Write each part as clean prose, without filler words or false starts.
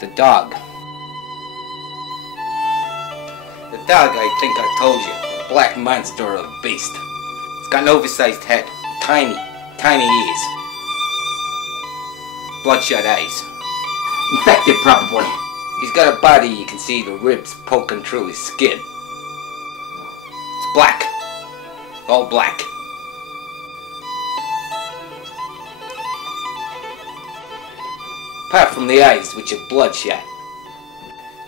The dog. The dog, I think I told you, a black monster of a beast. It's got an oversized head, tiny ears, bloodshot eyes. Infected, probably. He's got a body you can see the ribs poking through his skin. It's black. All black. Apart from the eyes, which are bloodshot.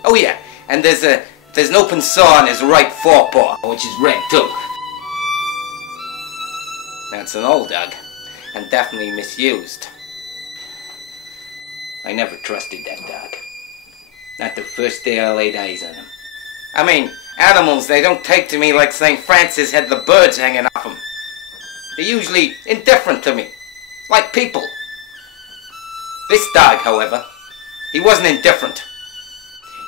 Oh yeah, and there's an open sore on his right forepaw, which is red too. That's an old dog, and definitely misused. I never trusted that dog. Not the first day I laid eyes on him. I mean, animals, they don't take to me like St. Francis had the birds hanging off him. They're usually indifferent to me, like people. This dog, however, he wasn't indifferent.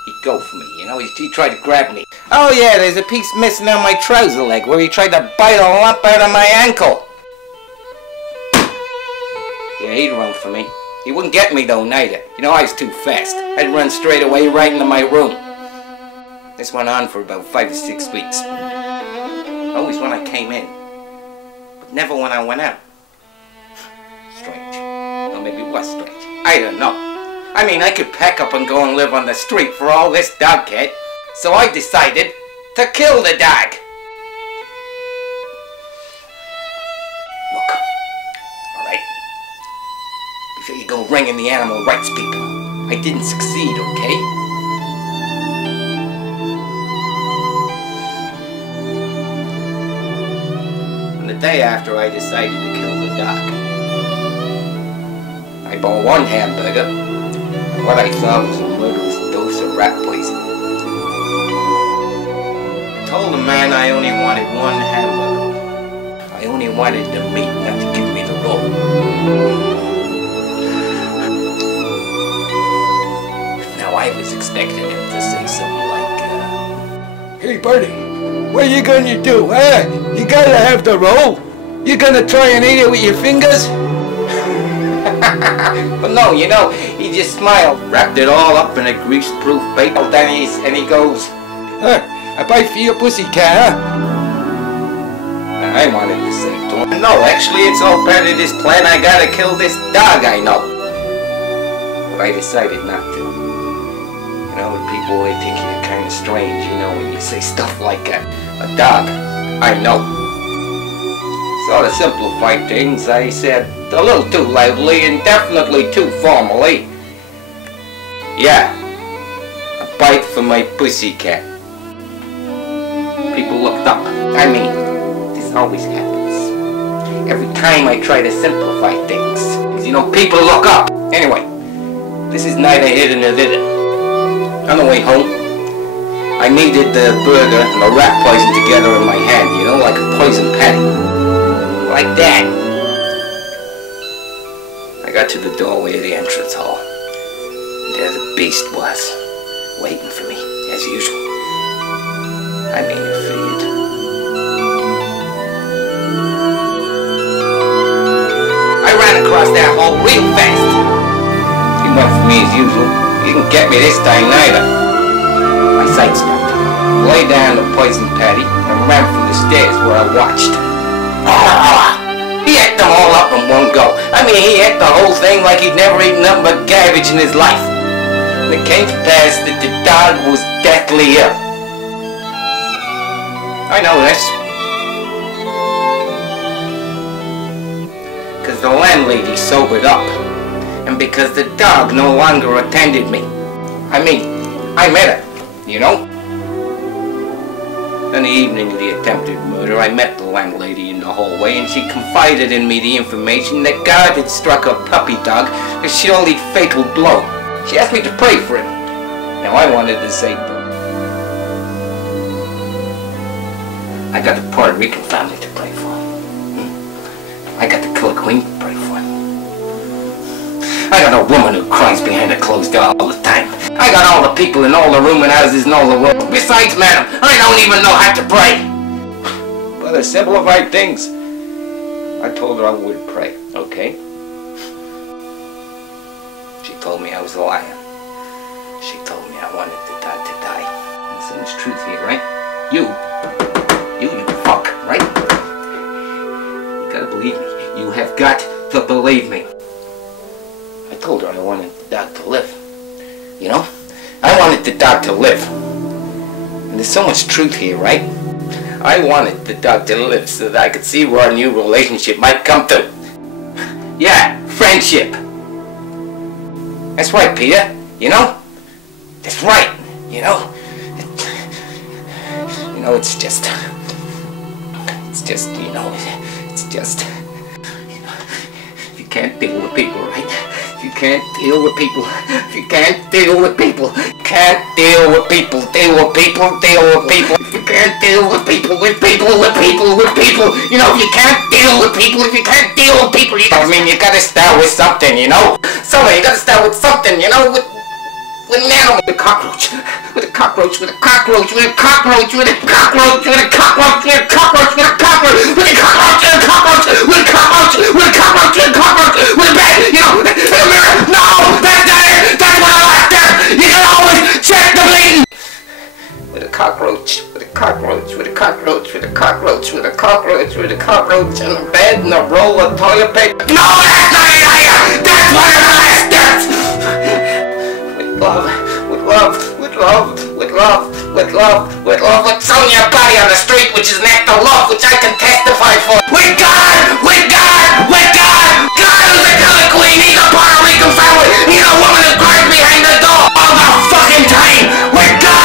He'd go for me, you know, he tried to grab me. Oh yeah, there's a piece missing on my trouser leg where he tried to bite a lump out of my ankle. Yeah, he'd run for me. He wouldn't get me though, neither. You know, I was too fast. I'd run straight away right into my room. This went on for about 5 or 6 weeks. Always when I came in, but never when I went out. Strange. Or maybe it was strange. I don't know. I mean, I could pack up and go and live on the street for all this dog cat. So I decided to kill the dog. Look, alright? Before you go ringing the animal rights people, I didn't succeed, okay? And the day after I decided to kill the dog, I bought one hamburger, and what I thought was a murderous dose of rat poison. I told the man I only wanted one hamburger. I only wanted the meat, not to give me the roll. Now I was expecting him to say something like, "Hey buddy, what you gonna do, huh? You gotta have the roll? You gonna try and eat it with your fingers?" But no, you know, he just smiled, wrapped it all up in a grease-proof paper, and he goes, "I bite for your pussycat, huh?" I wanted to say to him, "No, actually, it's all part of this plan. I gotta kill this dog I know." But I decided not to. You know, people, they think you're kind of strange, you know, when you say stuff like a dog I know. So to simplify things, I said, a little too lively and definitely too formally, "Yeah, a bite for my pussycat." People looked up. I mean, this always happens. Every time I try to simplify things. You know, people look up. Anyway, this is neither here nor thither. On the way home, I kneaded the burger and the rat poison together in my hand, you know, like a poison patty. Like that. I got to the doorway of the entrance hall. And there the beast was, waiting for me, as usual. I mean, it figured. I ran across that hole real fast. He went for me as usual. He didn't get me this time neither. I sidestepped, laid down the poison patty, and ran from the stairs where I watched. He ate them all up in one go. I mean, he ate the whole thing like he'd never eaten nothing but garbage in his life. And it came to pass that the dog was deathly ill. I know this. Because the landlady sobered up. And because the dog no longer attended me. I mean, I met her, you know? On the evening of the attempted murder, I met the landlady in the hallway, and she confided in me the information that God had struck her puppy dog a surely fatal blow. She asked me to pray for him. Now I wanted to say, I got the Puerto Rican family to pray for. I got the killer queen to pray for. I got a woman who cries behind a closed door all the time. I got all the people in all the rooming houses in all the world. Besides, madam, I don't even know how to pray. But to simplify things, I told her I would pray, okay? She told me I was a liar. She told me I wanted the dog to die. There's so much truth here, right? You fuck, right? You gotta believe me. You have got to believe me. I told her I wanted the dog to live. You know? I wanted the dog to live. And there's so much truth here, right? I wanted the dog to live so that I could see where our new relationship might come to. Yeah, friendship. That's right, Peter. You know? That's right. You know? It's just, you know, if you can't deal with people, right? If you can't deal with people, if you can't deal with people, can't deal with people, deal with people, deal with people. If you can't deal with people, with people, you know, if you can't deal with people, if you can't deal with people, you gotta start with something, you know? You gotta start with something, you know? With an animal, with a cockroach, with a cockroach, with a cockroach, with a cockroach, with a cockroach, with a cockroach, with a cockroach, with a cockroach, with a cockroach, with a cockroach, with a cockroach, with a cockroach, with a cockroach, with a bat, you know, in a mirror. No, that's not it. That's what I like there. You can always check the bleeding. With a cockroach, with a cockroach, with a cockroach, with a cockroach, with a cockroach, with a cockroach, in a bed and a roll of toilet paper. No, that's not it either. That's one of the last steps. With Sonia body on the street, which is an act of love, which I can testify for. With God who's a color queen, he's a Puerto Rican family, he's a woman who cries behind the door all the fucking time. With God,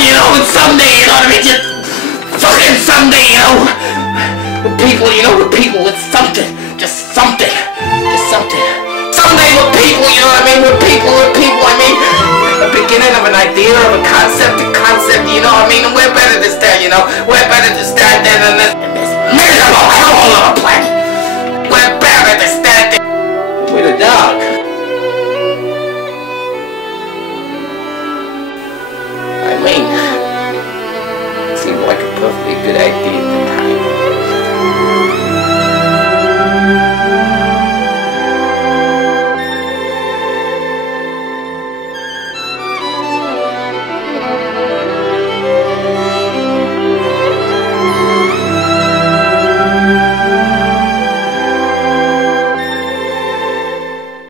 you know, and someday, you know what I mean, just fucking someday, you know, with people, it's something, just something. Someday with people, you know what I mean? With people, I mean, the beginning of an idea, of a concept, you know what I mean? And we're better to start, you know? We're better to start than in this miserable hellhole of a place.